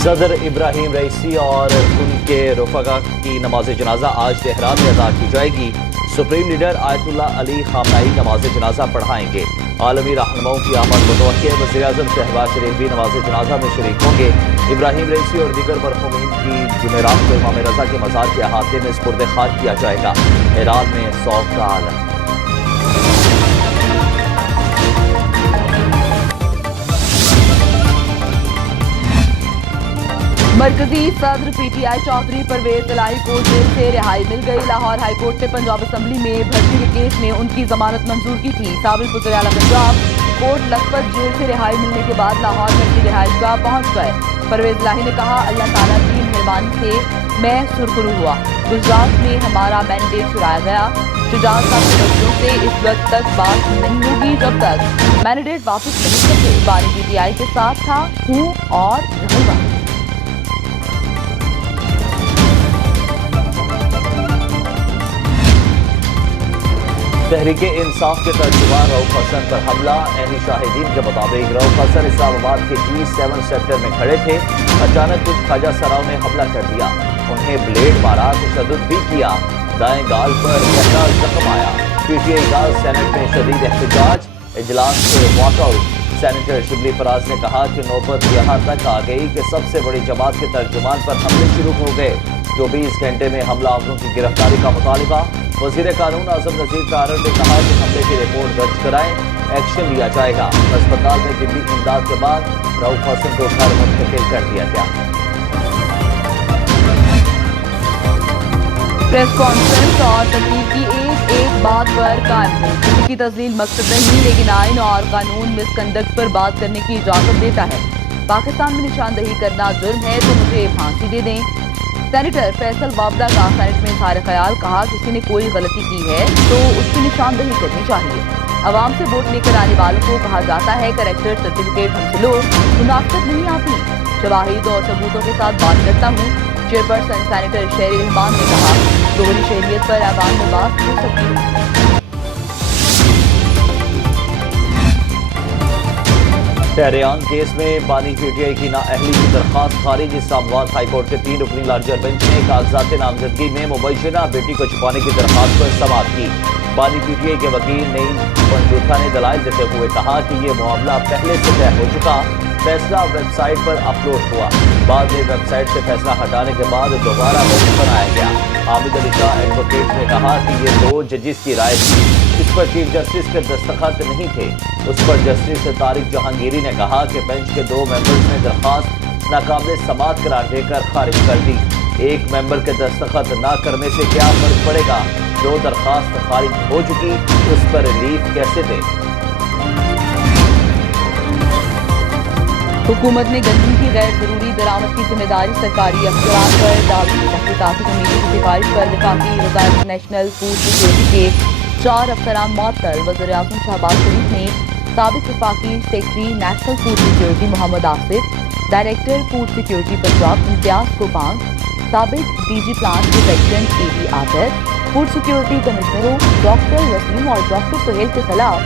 सदर इब्राहिम रईसी और उनके रफ़क़ा की नमाज जनाजा आज तेहरान में अदा की जाएगी। सुप्रीम लीडर आयतुल्लाह अली खामनाई नमाज जनाजा पढ़ाएंगे। आलमी रहनुमाओं की आमद मुतवक्किल। वज़ीर-ए-आज़म शहबाज शरीफ भी नमाज जनाजा में शरीक होंगे। इब्राहिम रईसी और दीगर मरहूमीन की जुमेरात को इमाम रज़ा के मज़ार के अहाते में सुपुर्द खाक किया जाएगा। ईरान में सौग का आलम। मरकजी सदर पीटीआई चौधरी परवेज इलाही को जेल से रिहाई मिल गई। लाहौर हाई कोर्ट ने पंजाब असम्बली में भर्ती के केस में उनकी जमानत मंजूर की थी। साबिक़ वज़ीर आला पंजाब कोर्ट लखपत जेल से रिहाई मिलने के बाद लाहौर में अपनी रिहाइशगाह पहुंच गए। परवेज इलाही ने कहा, अल्लाह ताला की मेहरबानी से मैं सुरखरू हुआ। गुजरात में हमारा मैंडेट चुराया गया। शुजात साहब के बच्चों से इस वक्त तक बात नहीं होगी जब तक मैंडेट वापस नहीं करते। बानी पीटीआई के साथ था, हूँ और रहूंगा। तहरीके इंसाफ के तर्जुमान रऊफ हसन पर हमला। ऐनी शाहिदीन के मुताबिक रऊफ हसन इस्लामाबाद के G7 सेक्टर में खड़े थे। अचानक कुछ ख्वाजा सराव ने हमला कर दिया। उन्हें ब्लेड मारा, तशद्दुद भी किया। दाएं गाल पर गहरा जख्म आया। पीटीआई का सेनेट में शदीद एहतजाज। इजलास से वॉकआउट। सेनेटर शिबली फराज ने कहा कि नौबत यहाँ तक आ गई कि सबसे बड़ी जमात के तर्जुमान पर हमले शुरू हो गए। 24 घंटे में हमलावरों की गिरफ्तारी का मुतालिबा। वज़ीर कानून आज़म नज़ीर तारड़ ने कहा कि हमले की रिपोर्ट दर्ज कराएं, एक्शन लिया जाएगा। अस्पताल में तिब्बी इमदाद के बाद रऊफ हसन को घर मुंतकिल कर दिया गया। प्रेस कॉन्फ्रेंस और तस्वीर की एक बात पर कायम है। किसी की तस्लील मकसद नहीं, लेकिन आइन और कानून मिसकंडक्ट पर बात करने की इजाजत देता है। पाकिस्तान में निशानदही करना जुर्म है तो मुझे फांसी दे दें। सेनेटर फैसल वाबदा का सेनेट में इज़हार ख्याल। कहा, किसी ने कोई गलती की है तो उसकी निशानदही करनी चाहिए। अवाम से वोट लेकर आने वालों को कहा जाता है करेक्टर सर्टिफिकेट हमसे लो, मुनाफिकत नहीं आती। शवाहिद और सबूतों के साथ बात करता हूँ। चेयरपर्सन सेनेटर शेर रहमान ने कहा, दोहरी शहरियत पर अवाम में बात हो सकती है। तेहरान केस में बानी पीटीआई की नाअहली की दरख्वास्त खारिज। इस्लामाबाद हाई कोर्ट के 3 रुकनी लार्जर बेंच ने कागजात नामजदगी में मुबैना बेटी को छुपाने की दरख्वास्त पर समाअत की। बानी पीटीआई के वकील नईम पंजूथा ने दलाइल देते हुए कहा कि ये मामला पहले से तय हो चुका। फैसला वेबसाइट पर अपलोड हुआ। बाद में वेबसाइट से फैसला हटाने के बाद दोबारा बेंच बनाया गया। आमिद अली शाह एडवोकेट ने कहा कि ये 2 जजिस की राय थी। इस पर चीफ जस्टिस के दस्तखत नहीं थे। उस पर जस्टिस तारिक जहांगीरी ने कहा कि बेंच के 2 मेंबर्स ने दरख्वास्त नाकाबिल समाअत करार देकर खारिज कर दी। एक मेंबर के दस्तखत ना करने से क्या फर्क पड़ेगा? जो दरख्वास्त खारिज हो चुकी उस पर रिलीफ कैसे दे? हुकूमत ने गंदम की गैर जरूरी दरामद की जिम्मेदारी सरकारी अफसरान पर डाल दी। तहकीकाती कमेटी की सिफारिश पर वफाकी वज़ारत नेशनल फूड सिक्योरिटी के 4 अफसरान मुअत्तल। वज़ीर-ए-आज़म शहबाज शरीफ ने साबिक़ वफाकी secretary national food security Mohammad Asif, director food security Punjab Imtiaz कोपांग, साबिक़ डीजी प्लांट प्रोटेक्शन AD आतर, फूड सिक्योरिटी कमिश्नरों डॉक्टर वसीम और डॉक्टर सुहेल के खिलाफ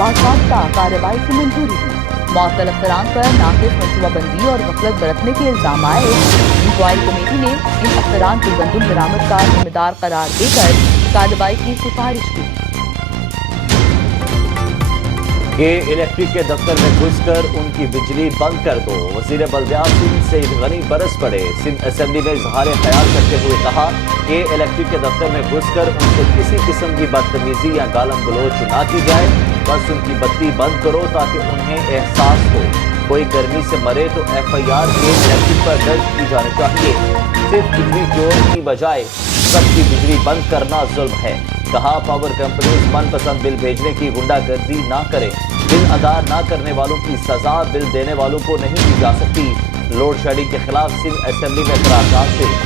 बाकायदा कार्रवाई की मंजूरी दी। मुअत्तल अफसरान पर नाक़िस मनसूबाबंदी और गफलत बरतने के इल्जाम आए। इंक्वायरी कमेटी ने इन अफसरान को गंदम बरामद का जिम्मेदार करार देकर कार्रवाई की सिफारिश की। ये इलेक्ट्रिक के दफ्तर में घुसकर उनकी बिजली बंद कर दो। वज़ीर बल्दियात सिंध सईद गनी बरस पड़े। सिंध असेंबली में इजहार ख्याल करते हुए कहा कि इलेक्ट्रिक के दफ्तर में घुसकर उनसे किसी किस्म की बदतमीजी या गालम गलोच ना की जाए। बस उनकी बत्ती बंद करो ताकि उन्हें एहसास हो। कोई गर्मी से मरे तो FIR के इलेक्ट्रिक पर दर्ज की जानी चाहिए। सिर्फ बिजली चोर की बजाय सबकी बिजली बंद करना जुल्म है। कहा, पावर कंपनीज मनपसंद बिल भेजने की गुंडागर्दी ना करें। बिल अदा ना करने वालों की सजा बिल देने वालों को नहीं दी जा सकती। लोड शेडिंग के खिलाफ सिंध असेंबली में करारदाद पेश।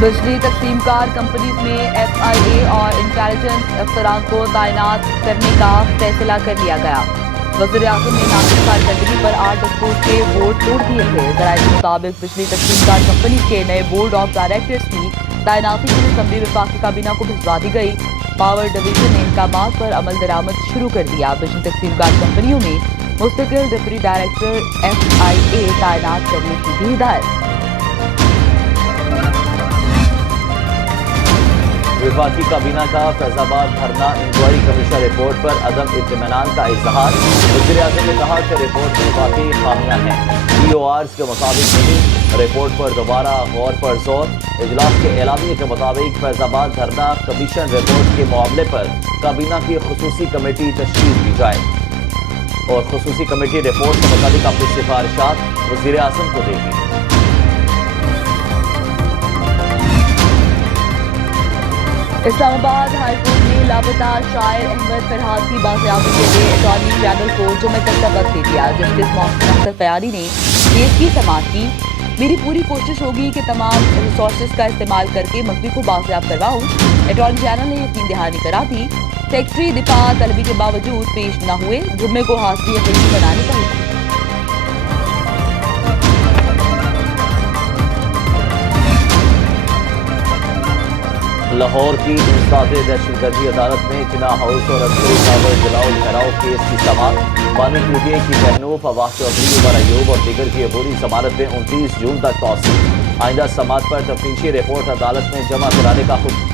बिजली तकसीमकार कंपनीज में FIA और इंटेलिजेंस अफसरान को तैनात करने का फैसला कर लिया गया। वज़ीर-ए-आज़म ने नाक़िस कारकर्दगी पर 8 डिस्पोज के बोर्ड तोड़ दिए थे। ज़राए के मुताबिक बिजली तकसीमकार कंपनी के नए बोर्ड ऑफ डायरेक्टर्स की तैनाती के लिए असम्बली वफाकी काबीना को भिजवा दी गई। पावर डिवीजन ने इनकामात पर अमल दरामद शुरू कर दिया। बिजली तकसीमकार कंपनियों में मुस्तकिल डिप्टी डायरेक्टर FIA तैनात करने की भी हिदायत। वफाकी काबीना का फैजाबाद धरना इंक्वायरी कमीशन रिपोर्ट पर अदम इत्मीनान का इजहार। वज़ीर-ए-आज़म ने कहा कि रिपोर्ट में वाकई खामियां हैं, PORs के मुताबिक नहीं। रिपोर्ट पर दोबारा गौर पर जोर। इजलास के एलामिये के मुताबिक फैजाबाद धरना कमीशन रिपोर्ट के मामले पर काबीना की खुसूसी कमेटी तश्कील की जाए और खुसूसी कमेटी रिपोर्ट से मुताबिक अपनी सिफारिशात वज़ीर-ए-आज़म को देगी। इस्लामाबाद हाईकोर्ट ने लापता शायर अहमद फरहाद की बाजियाबी के लिए अटॉर्नी जनरल को जुमे तक का वक्त दे दिया। जस्टिस मोहसिन अख्तर क़यानी ने केस की समाअत की। मेरी पूरी कोशिश होगी कि तमाम रिसोर्सेज का इस्तेमाल करके मकवी को बाजियाब करवाऊं। अटॉर्नी जनरल ने यकीन दहानी करा दी। सेक्रेटरी दिफा तलबी के बावजूद पेश न हुए। जुम्मे को हाजिरी यकीनी बनाने का हुक्म। लाहौर की इंसदाद दहशतगर्दी अदालत में जिना हाउस और अस्करी टावर जलाओ ठहराव केस की समाअत। बानी पीटीआई की बहनों फवाह चौधरी, उमर अयूब और दीगर की अबूरी जमानत में 29 जून तक तौसील। आइंदा समाअत पर तफ्तीशी रिपोर्ट अदालत में जमा कराने का हुक्म।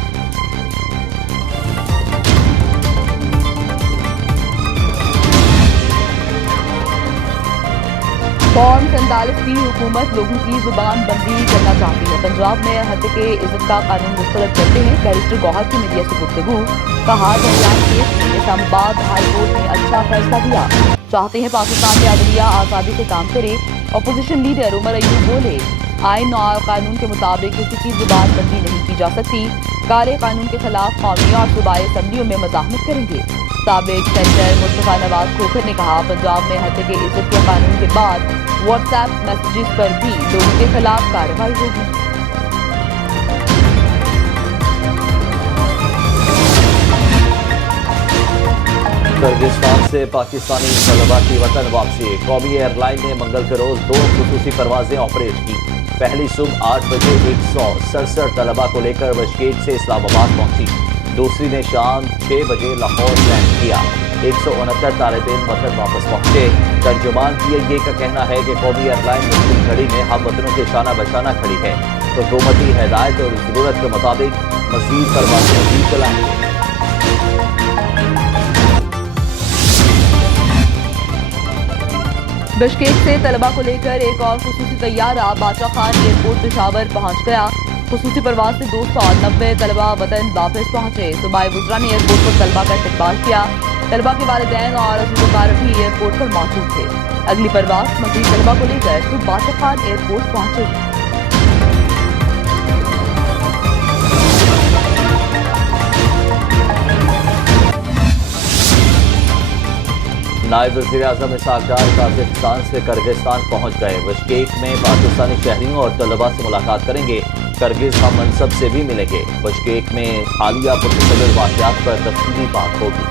फॉर्म 47 की हुकूमत लोगों की जुबान बंदी करना चाहती है। पंजाब में हत्या के इज्जत का कानून मुस्तरद करते हैं बैरिस्टर गौहर की मीडिया से गुफ्तगू। कहा दरियान केस में इस्लामाबाद हाई कोर्ट ने अच्छा फैसला दिया। चाहते हैं पाकिस्तान में अदलिया आज़ादी से काम करे। अपोजिशन लीडर उमर अयूब बोले, आइन और कानून के मुताबिक किसी की जुबान बंदी नहीं की जा सकती। काले कानून के खिलाफ कौमी और सूबाई असम्बलियों में मज़ाहमत करेंगे। साबिक सेनेटर मुस्तफा नवाज खोखर ने कहा, पंजाब में हत्या के इज्जत के कानून के बाद व्हाट्सएप मैसेजेस पर भी लोगों के खिलाफ कार्रवाई होगी। किर्गिस्तान से पाकिस्तानी तलबा की वतन वापसी। कौमी एयरलाइन ने मंगल के रोज 2 खुसूसी परवाजें ऑपरेट की। पहली सुबह 8 बजे 167 तलबा को लेकर बिश्केक से इस्लामाबाद पहुंची। दूसरी ने शाम 6 बजे लाहौर लैंड किया। 169 तालिबीन वतन वापस पहुंचे। तर्जुमान PIA का कहना है कि कौमी एयरलाइन मुश्किल घड़ी में हम वतनों के शाना बशाना खड़ी है। हुकूमती हिदायत और जरूरत के मुताबिक मजीद परवाजें भी चलाएंगे। बिश्केक से तलबा को लेकर एक और खुसूसी तैयारा बादशाह खान एयरपोर्ट पेशावर पहुंच गया। खुसूसी परवाज से 290 तलबा वतन वापस पहुंचे। सूबाई वुज़रा ने एयरपोर्ट पर तलबा का इस्तकबाल किया। तलबा के वालिदैन और अज़ीज़ों भी एयरपोर्ट पर मौजूद थे। अगली परवाज मज़ीद तलबा को लेकर तो बादशाह खान एयरपोर्ट पहुंचे। नायब वज़ीर-ए-आज़म इसहाक़ डार कज़ाकिस्तान से किर्गिस्तान पहुंच गए। बिश्केक में पाकिस्तानी शहरियों और तलबा से मुलाकात करेंगे। किर्गिज़ हम मनसब से भी मिलेंगे। बिश्केक में हालिया पुरतसल्लुल वाक़ियात पर तफसीली बात होगी।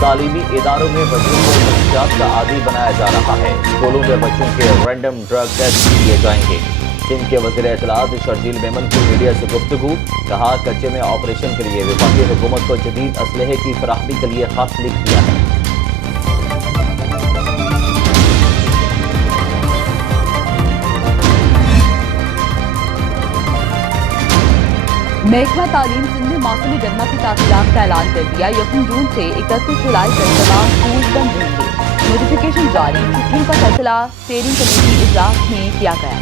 तालीमी इदारों में बच्चों को नशियात का आदी बनाया जा रहा है। स्कूलों में बच्चों के रैंडम ड्रग टेस्ट किए जाएंगे। सिंध के वज़ीर इत्तलात शर्जील मेमन की मीडिया से गुफ्तगू। कहा, कच्चे में ऑपरेशन के लिए वफाकी हुकूमत को जदीद असलहे की फराहमी के लिए खास लिख दिया है। महकमा तालीम सिंध ने मौसमी गर्मा की तासीरात का ऐलान कर दिया। 1 जून से 31 जुलाई तक तमाम स्कूल बंद रहेंगे। नोटिफिकेशन जारी। छुट्टियों का फैसला स्टीयरिंग कमेटी इजलास में किया गया।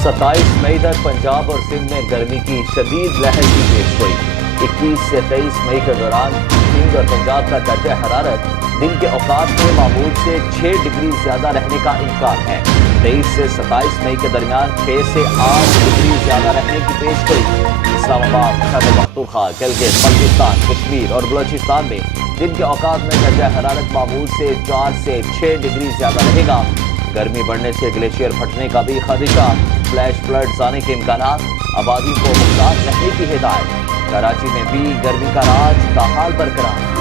27 मई तक पंजाब और सिंध में गर्मी की शदीद लहर की पेशगोई। 21 से 23 मई के दौरान सिंध और पंजाब का दर्जा हरारत दिन के औकात में मामूल से 6 डिग्री ज्यादा रहने का इम्कान है। 23 से 27 मई के दरमियान 6 से 8 डिग्री ज्यादा रहने की पेशगोई। इस्लामाबाद, खैबर पख्तूनख्वा, गिलगित, बल्तिस्तान, कश्मीर और बलोचिस्तान में दिन के औकात में दर्जा हरारत मामूल से 4 से 6 डिग्री ज्यादा रहेगा। गर्मी बढ़ने से ग्लेशियर फटने का भी खदशा। फ्लैश फ्लड्स आने के इम्कानात। आबादी को मुहतात रहने की हिदायत। कराची में भी गर्मी का राज का हाल बरकरार।